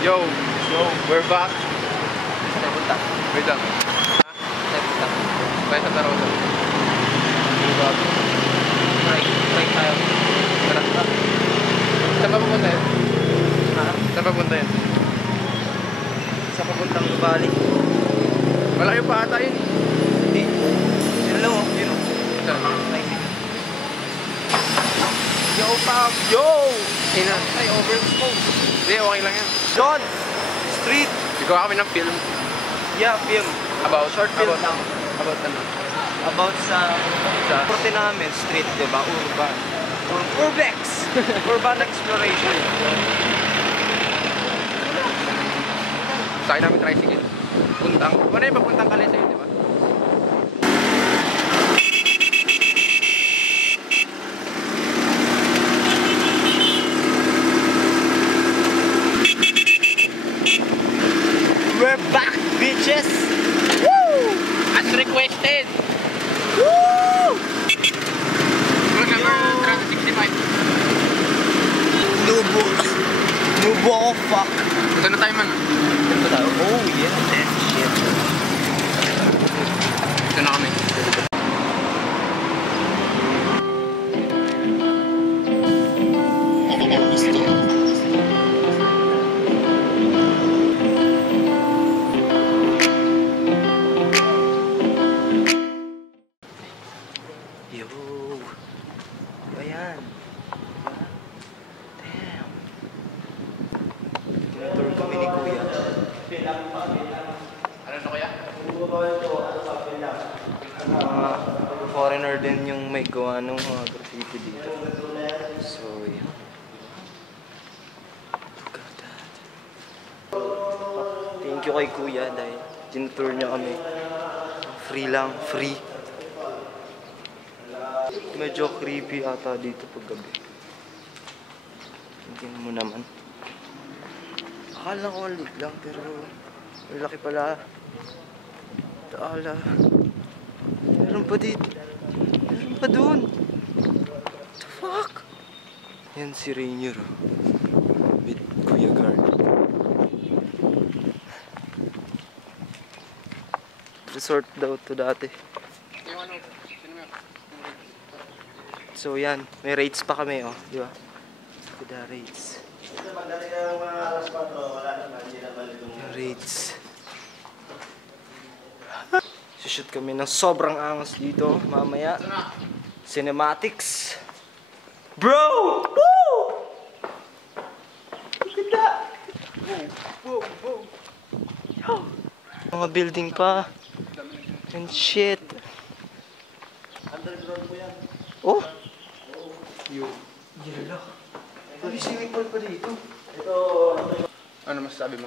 Yo, we're back. Tayo punta. Wait lang. Tayo punta. Kaya sa Tarosa. Try tayo. Tara. Saan pa pupunta yan? Ha? Saan pa pupunta yan? Sa papuntang Lubali. Malaki pa ata yun. Hindi. Yun lang oh. Yun oh. Saan? Yo, Pam! Yo! Ina. Ay, overexposed. Hindi, okay lang yan. John! Street! Ikaw kami ng film. Yeah, film. About? Short film about, lang. About ano? About sa porte namin, street, diba? Urban. Urbex! Urban exploration. Sa akin namin tricycle. Puntang. Ano yung papuntang Kalesa yun, di ba? We're back, bitches! Woo! As requested! Woo! Vlog number 365. Nubo ako, fuck. Ito na tayo man. Ito tayo? Oh, yeah, that shit. Ito na kami. Yo. Ayan. Damn. Tinatur kami ni Kuya. Ano na kaya? Mga foreigner din yung may gawa ng mga graffiti dito. So, yeah. Look at that. Thank you kay Kuya dahil tinatur niya kami. Free lang, free. Medyo creepy ata dito pag gabi. Tingnan mo naman. Akala ko maliit lang pero malaki pala. Taala. Meron pa dito. Meron pa dun. What the fuck? Yan si Rainier with Kuya Guard. Resort daw to dati. Yung ano? Sino mo yun? So yan, may rates pa kami oh, di ba? Kuda rates. Yung rates. Sushoot kami ng sobrang angas dito mamaya. Cinematics. Bro! Woo! Look at that! Whoa, whoa, whoa. Yo! Mga building pa. And shit. Underground mo yan. Oh! Yo. Yala. May swimming pool pa dito. Ano masasabi mo?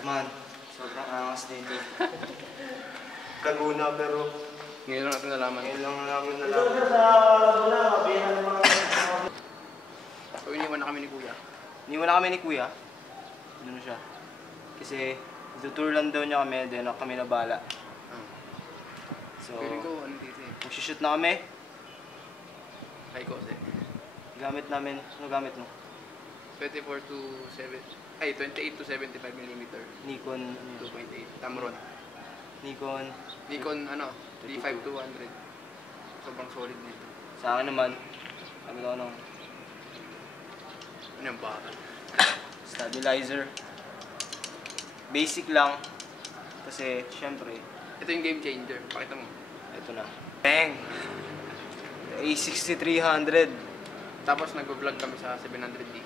Man, sobrang angas dito. Laguna pero Ngayon lang natin nalaman. ngayon lang namin nalaman. So, iniwan na kami ni Kuya. Iniwan na kami ni Kuya. Ano siya? Kasi tutur lang daw niya kami, then kami na bala. So, Feeling ko, ano dito eh. mag-shoot na kami. High cost eh. Gamit namin, ano gamit mo? 24 to 7. Ay, 28 to 75mm. Nikon, 2.8. Tamron. Nikon. Nikon, ano? D5 to 100. Sobrang solid nito. Sa akin naman, kami ko ng Ano yung baka? stabilizer. Basic lang. Kasi, syempre, Ito yung game changer. Pakita mo. ito na. Bang! A6300. Tapos nag-vlog kami sa 700D.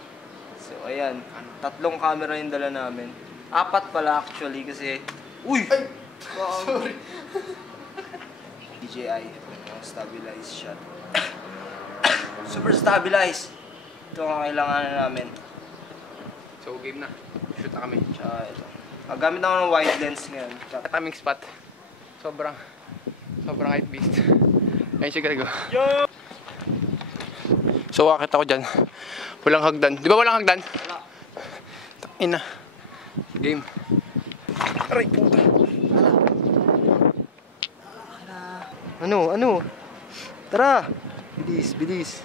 So, ayan. Tatlong camera yung dala namin. 4 pala actually kasi... Uy! Ay! Sorry. DJI. Stabilized shot. Super stabilized! Ito ang kailangan namin. So, game na. Shoot na kami. Tsaka ito. Gamit ako ng wide lens ngayon. Tsaka... Taming spot. Sobrang hype beast. Ayun siya Grego. Yo! So, akit ako dyan. Walang hagdan. Di ba walang hagdan? Wala. Ina. Game. Aray, puta. Ano? Tara! Bilis.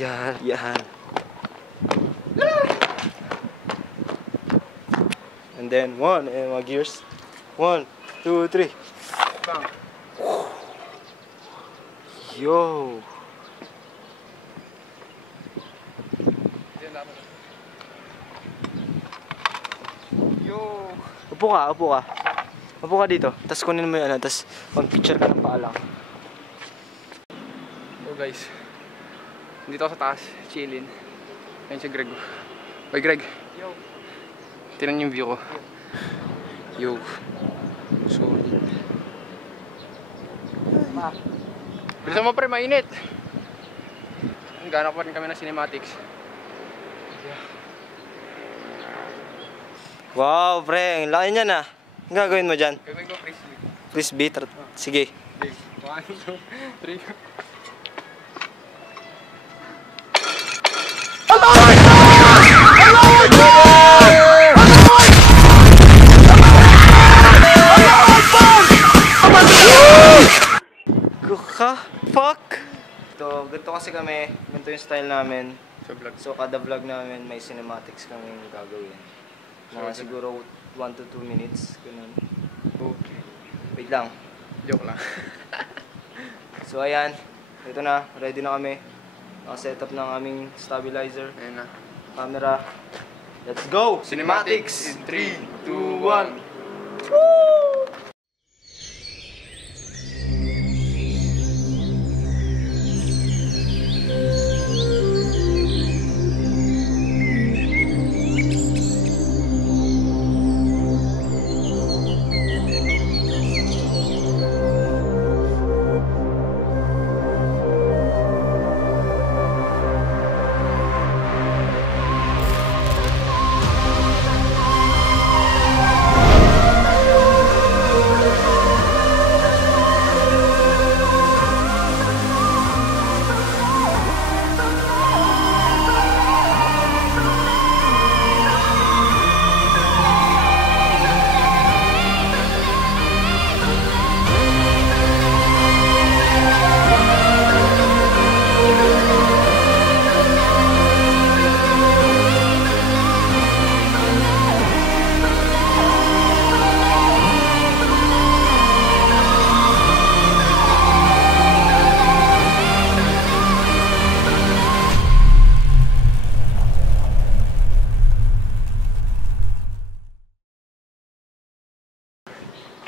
Yan. And then 1, and mga gears. 1, 2, 3. Bang. Yo! Diyan dapat. Yo! Upo ka, upo ka. Upo ka dito. Tapos kunin mo yung ano, tapos mag-picture ka ng paa lang. So guys, dito ako sa taas, chillin. Ayun si Greg. Oy Greg. Yo! Tingnan yung view ko. Yo. Solid. Bilisan mo pre, mainit. Gana pa rin kami ng cinematics. Wow, pre. Ang laki niyan ah. Ang gagawin mo dyan? Gagawin ko frisbee. Frisbee? Sige. 1, 2, 3. Ka? Fuck! Ito, ganito kasi kami. Ganito yung style namin. Sa vlog. So, kada vlog namin may cinematics kami gagawin. Mga siguro 1 to 2 minutes. Ganun. Okay. Wait lang. Joke lang. So, ayan. Ito na. Ready na kami. Naka-set up ng aming stabilizer. Ayun na. Camera. Let's go! Cinematics in 3, 2, 1.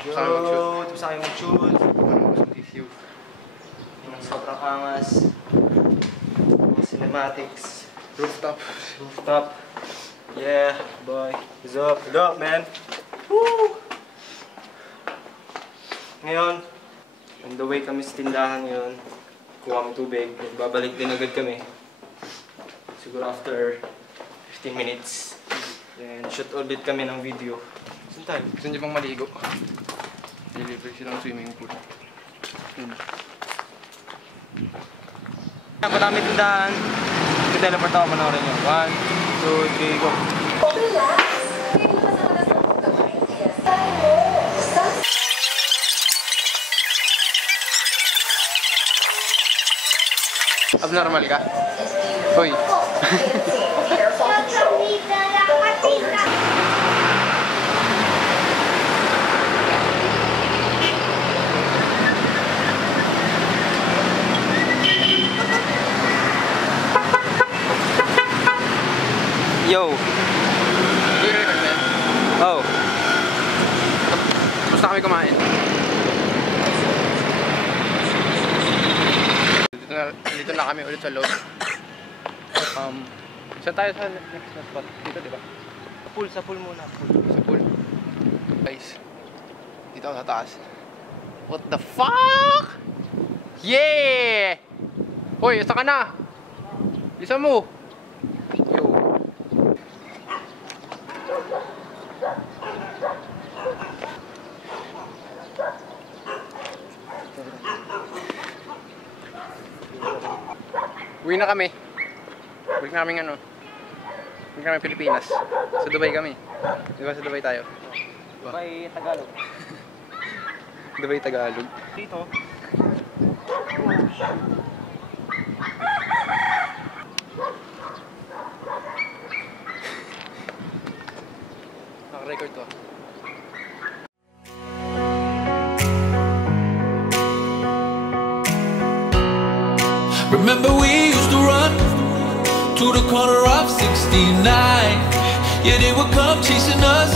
Yo! Tapos aking mag-shoot. Tissue. Yung sobrang angas. Mga cinematics. Rooftop. Rooftop. Yeah, boy. What's up? What up, man? Woo! Ngayon, on the way kami sa tindahan ngayon. Kuha kami tubig. Babalik din agad kami. Siguro after 15 minutes. Then, shoot ulit kami ng video. Saan tayo? Gusto niyo bang maligo? Deliver silang swimming pool. Madami tindahan. Teleport ako panoorin nyo. 1, 2, 3, go. Abnormal ka? Hoy. Yo! I-record na yan. Oh! Tapos na kami kumain. Dito na kami ulit sa loob. Saan tayo sa next na spot? Dito, di ba? Sa pool muna. Sa pool. Guys, dito ako sa taas. What the fuck? Yeah! Hoy, asa ka na? Bisa mo. Yo. Uwi na kami. Balik na kami balik na kami Pilipinas. Sa Dubai kami. Di ba sa Dubai tayo? By Tagalog. Dubai, Tagalog. Dito. record to. Remember we used to run to the corner of 69. Yeah, they would come chasing us.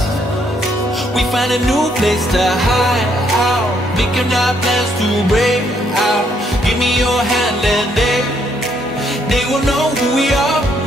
We find a new place to hide out, making our plans to break out. Give me your hand and they will know who we are.